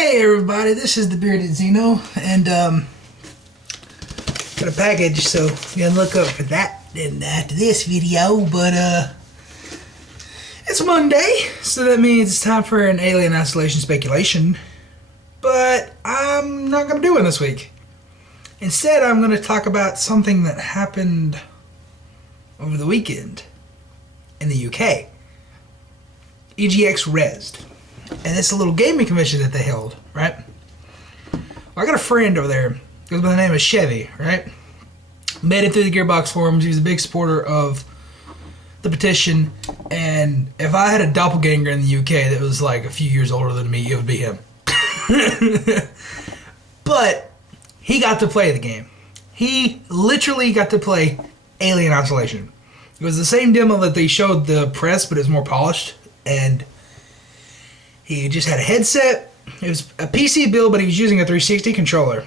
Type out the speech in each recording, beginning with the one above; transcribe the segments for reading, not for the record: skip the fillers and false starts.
Hey everybody, this is the Bearded Xeno, and got a package, so you can look up for that in after this video, but it's Monday, so that means it's time for an Alien Isolation speculation, but I'm not going to do one this week. Instead, I'm going to talk about something that happened over the weekend in the UK. EGX Rezzed. And it's a little gaming convention that they held, right? Well, I got a friend over there. Goes by the name of Chevy, right? Made it through the Gearbox forums. He was a big supporter of the petition. And if I had a doppelganger in the UK that was like a few years older than me, it would be him. But he got to play the game. He literally got to play Alien Isolation. It was the same demo that they showed the press, but it was more polished. And he just had a headset. It was a PC build, but he was using a 360 controller.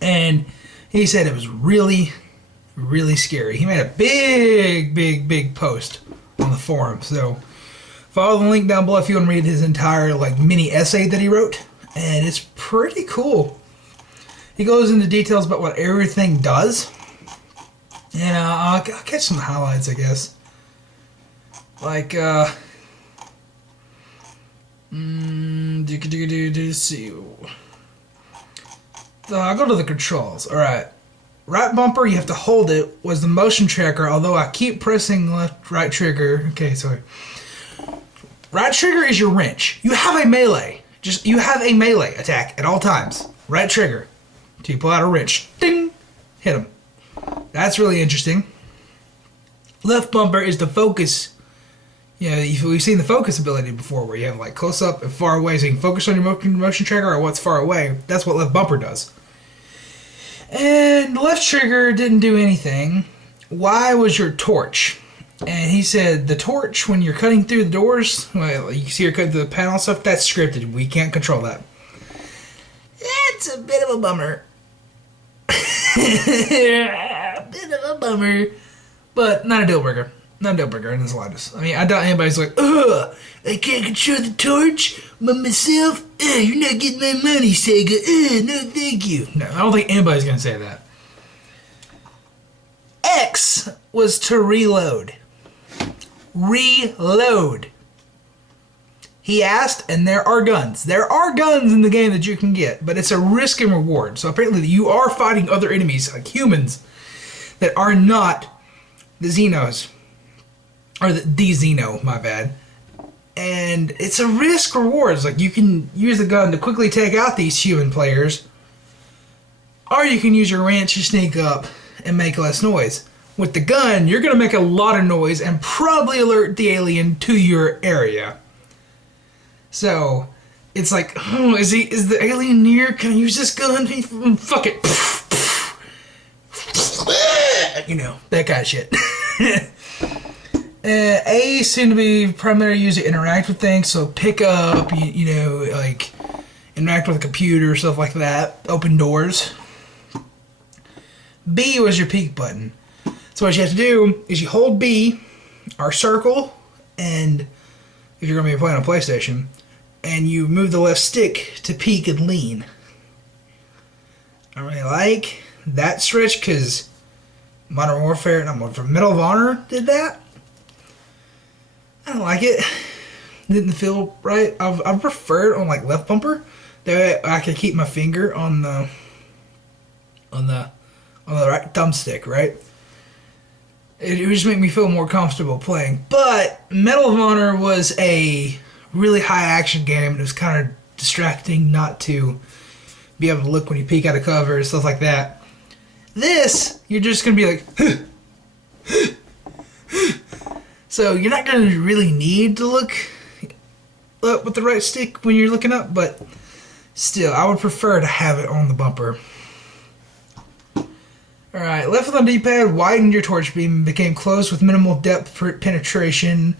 And he said it was really, really scary. He made a big post on the forum. So follow the link down below if you want to read his entire mini essay that he wrote. And it's pretty cool. He goes into details about what everything does. And I'll catch some highlights, I guess. See. I'll go to the controls. Alright. Right bumper, you have to hold it, was the motion tracker, although I keep pressing right trigger. Okay, sorry. Right trigger is your wrench. You have a melee. You have a melee attack at all times. Right trigger. So you pull out a wrench. Ding! Hit him. That's really interesting. Left bumper is the focus. Yeah, we've seen the focus ability before where you have close up and far away, so you can focus on your motion tracker or what's far away. That's what left bumper does. And left trigger didn't do anything. Y was your torch. And he said the torch, when you're cutting through the doors, you see you're cutting through the panel stuff, that's scripted. We can't control that. That's a bit of a bummer. A bit of a bummer. But not a deal breaker. Not a deal breaker in the slightest. I mean, I doubt anybody's like, ugh, I can't control the torch by myself. You're not getting my money, Sega. No, thank you. No, I don't think anybody's going to say that. X was to reload. Reload. He asked, and there are guns. There are guns in the game that you can get, but it's a risk and reward. So apparently you are fighting other enemies, like humans, that are not the Xenos. Or the Xeno, my bad. And it's a risk reward. It's you can use the gun to quickly take out these human players, or you can use your wrench to sneak up and make less noise. With the gun, you're going to make a lot of noise and probably alert the alien to your area. So, it's oh, is the alien near? Can I use this gun? Fuck it. You know, that kind of shit. A seemed to be primary use to interact with things, so pick up, interact with a computer, stuff like that. Open doors. B was your peek button. So what you have to do is you hold B, or circle, and if you're going to be playing on PlayStation, and you move the left stick to peek and lean. I really like that stretch because Medal of Honor did that. I don't like it. Didn't feel right. I prefer it on left bumper. That way I could keep my finger on the right thumbstick, right? It would just make me feel more comfortable playing. But Medal of Honor was a really high action game. It was kind of distracting not to be able to look when you peek out of cover and stuff like that. This, you're just gonna be like, so you're not going to really need to look up with the right stick when you're looking up, but still, I would prefer to have it on the bumper. Alright, left with the D-pad, widened your torch beam and became closed with minimal depth penetration.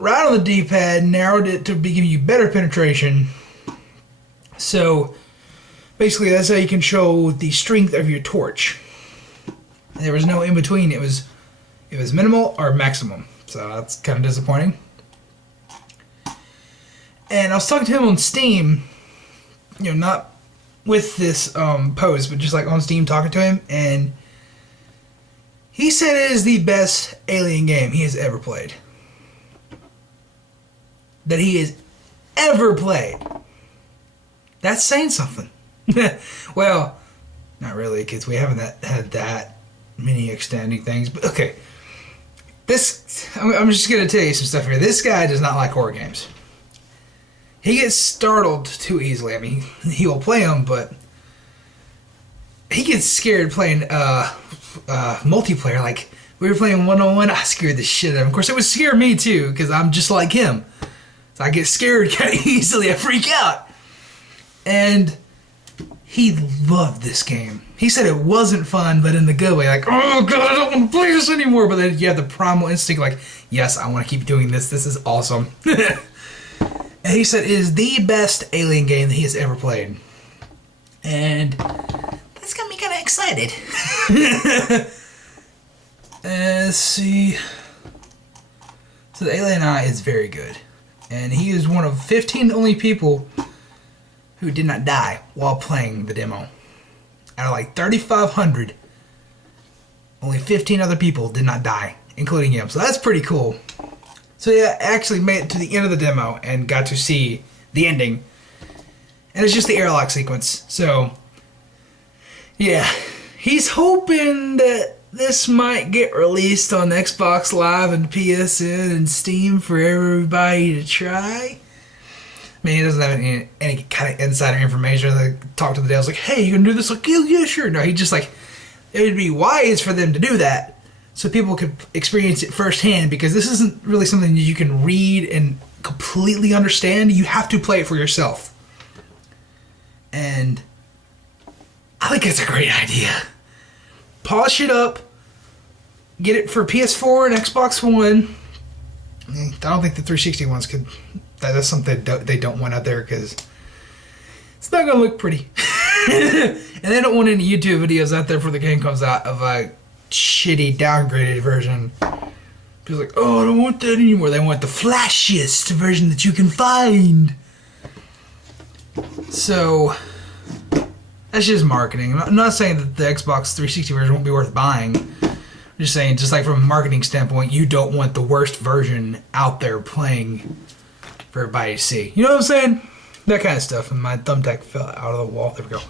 Right on the D-pad, narrowed it to be giving you better penetration. So, basically that's how you control the strength of your torch. There was no in-between, it was minimal or maximum, so that's kind of disappointing. And I was talking to him on Steam, you know, not with this post, but just like on Steam talking to him, and he said it is the best Alien game he has ever played. That he has ever played. That's saying something. Well, not really, because we haven't had that many extending things, but okay. I'm just going to tell you some stuff here. This guy does not like horror games. He gets startled too easily. I mean, he will play them, but he gets scared playing multiplayer. Like, we were playing one-on-one, I scared the shit out of him. Of course, it would scare me too, because I'm just like him. So I get scared kind of easily. I freak out. And he loved this game. He said it wasn't fun, but in the good way. Like, oh god, I don't want to play this anymore. But then you have the primal instinct, like, yes, I want to keep doing this. This is awesome. And he said it is the best Alien game that he has ever played. And that's got me kind of excited. Let's see. So the Alien Eye is very good. And he is one of 15 only people who did not die while playing the demo. Out of like 3,500, only 15 other people did not die, including him. So that's pretty cool. So yeah, I actually made it to the end of the demo and got to see the ending. And it's just the airlock sequence. So yeah, he's hoping that this might get released on Xbox Live and PSN and Steam for everybody to try. I mean, he doesn't have any kind of insider information. They talk to the devs like, hey, you can do this? Like, yeah, sure. No, he just like, it would be wise for them to do that so people could experience it firsthand, because this isn't really something that you can read and completely understand. You have to play it for yourself. And I think it's a great idea. Polish it up. Get it for PS4 and Xbox One. I don't think the 360 ones could... That's something they don't want out there, because it's not going to look pretty. And they don't want any YouTube videos out there before the game comes out of a shitty, downgraded version. People are like, oh, I don't want that anymore. They want the flashiest version that you can find. So, that's just marketing. I'm not saying that the Xbox 360 version won't be worth buying. I'm just saying, just like from a marketing standpoint, you don't want the worst version out there playing for everybody to see. You know what I'm saying? That kind of stuff. And my thumbtack fell out of the wall. There we go.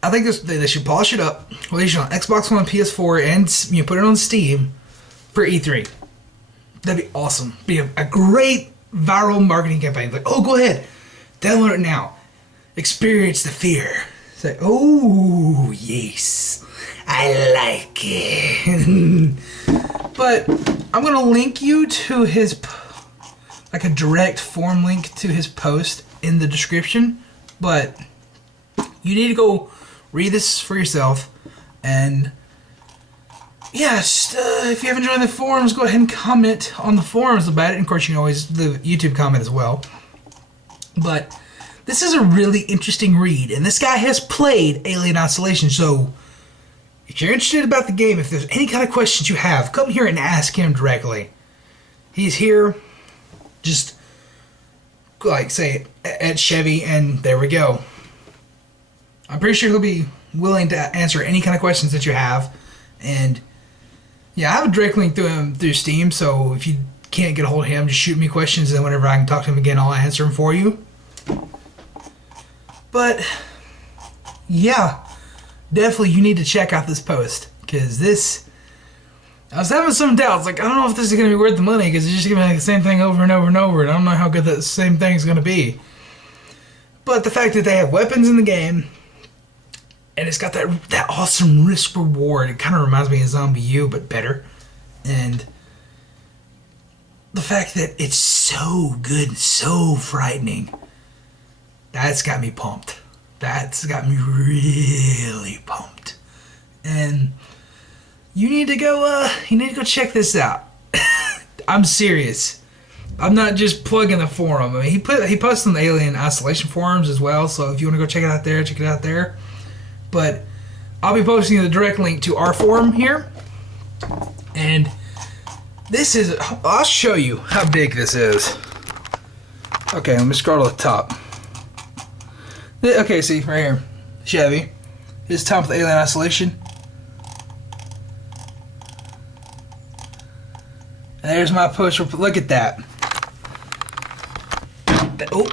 I think they should polish it up. Release it on Xbox One, PS4, and put it on Steam for E3. That'd be awesome. Be a great viral marketing campaign. Like, oh, go ahead. Download it now. Experience the fear. It's like, oh, yes. I like it. But I'm going to link you to his, like a direct form link to his post in the description. But you need to go read this for yourself. And yeah, just, if you haven't joined the forums, go ahead and comment on the forums about it. And of course, you can always leave a YouTube comment as well. But this is a really interesting read. And this guy has played Alien Isolation, so if you're interested about the game, if there's any kind of questions you have, come here and ask him directly. He's here, just like say at Chevy, and there we go. I'm pretty sure he'll be willing to answer any kind of questions that you have. And yeah, I have a direct link to him through Steam, so if you can't get a hold of him, just shoot me questions, and whenever I can talk to him again, I'll answer them for you. But yeah, definitely you need to check out this post, because this, I was having some doubts, like I don't know if this is going to be worth the money, because it's just going to be like the same thing over and over and over, and I don't know how good that same thing is going to be. But the fact that they have weapons in the game, and it's got that awesome risk reward, it kind of reminds me of Zombie U, but better. And the fact that it's so good and so frightening, that's got me pumped. That's got me really pumped. And you need to go check this out. I'm serious. I'm not just plugging the forum. I mean, he posts on the Alien Isolation forums as well, so if you want to go check it out there, check it out there. But I'll be posting the direct link to our forum here. And this is, I'll show you how big this is. Okay, let me scroll to the top. Okay, see, right here. Chevy. His time with Alien Isolation. And there's my post report. Look at that. Oh.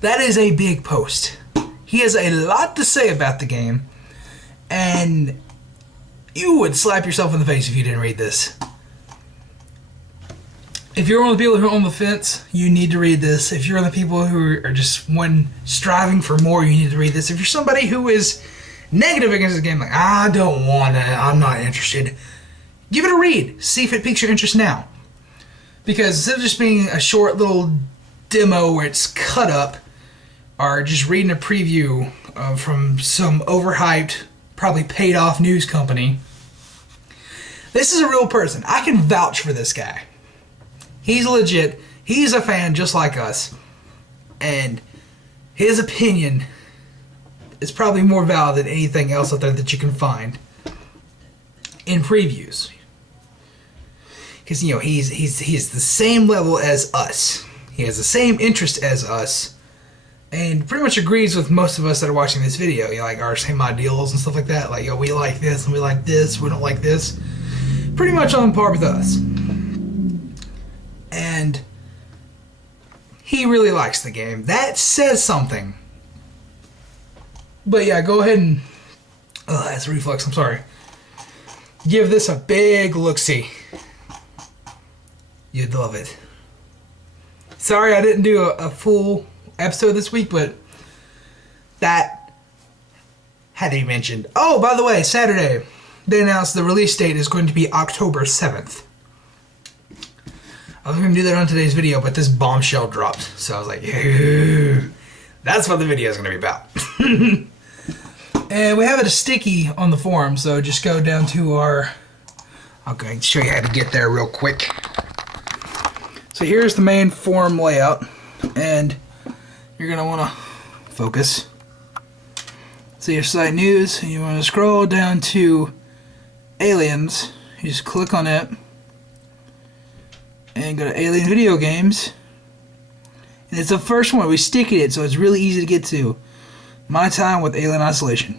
That is a big post. He has a lot to say about the game. And you would slap yourself in the face if you didn't read this. If you're one of the people who are on the fence, you need to read this. If you're one of the people who are just striving for more, you need to read this. If you're somebody who is negative against the game, like, I don't want to, I'm not interested, give it a read. See if it piques your interest now. Because instead of just being a short little demo where it's cut up, or just reading a preview from some overhyped, probably paid off news company, this is a real person. I can vouch for this guy. He's legit. He's a fan just like us. And his opinion is probably more valid than anything else out there that you can find in previews. Because, you know, he's the same level as us. He has the same interest as us. And pretty much agrees with most of us that are watching this video. You know, like our same ideals and stuff like that. Like, yo, we like this and we like this. We don't like this. Pretty much on par with us. And he really likes the game. That says something. But yeah, go ahead and... Oh, that's reflex, I'm sorry. Give this a big look-see. You'd love it. Sorry I didn't do a full episode this week, but that had to be mentioned. Oh, by the way, Saturday, they announced the release date is going to be October 7th. I was going to do that on today's video, but this bombshell dropped. So I was like, yeah, that's what the video is going to be about. And we have it a sticky on the forum, so just go down to our... Okay, show you how to get there real quick. So here's the main forum layout, and you're going to want to focus. So your site news, and you want to scroll down to Aliens. You just click on it. And go to Alien Video Games. And it's the first one. We stick it, so it's really easy to get to. My Time with Alien Isolation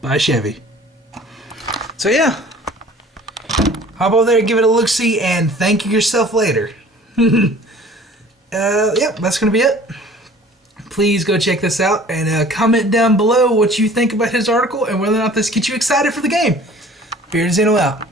by Chevy. So yeah. Hop over there, give it a look-see, and thank you yourself later. Yep, that's going to be it. Please go check this out, and comment down below what you think about his article, and whether or not this gets you excited for the game. Beard and Zeno out.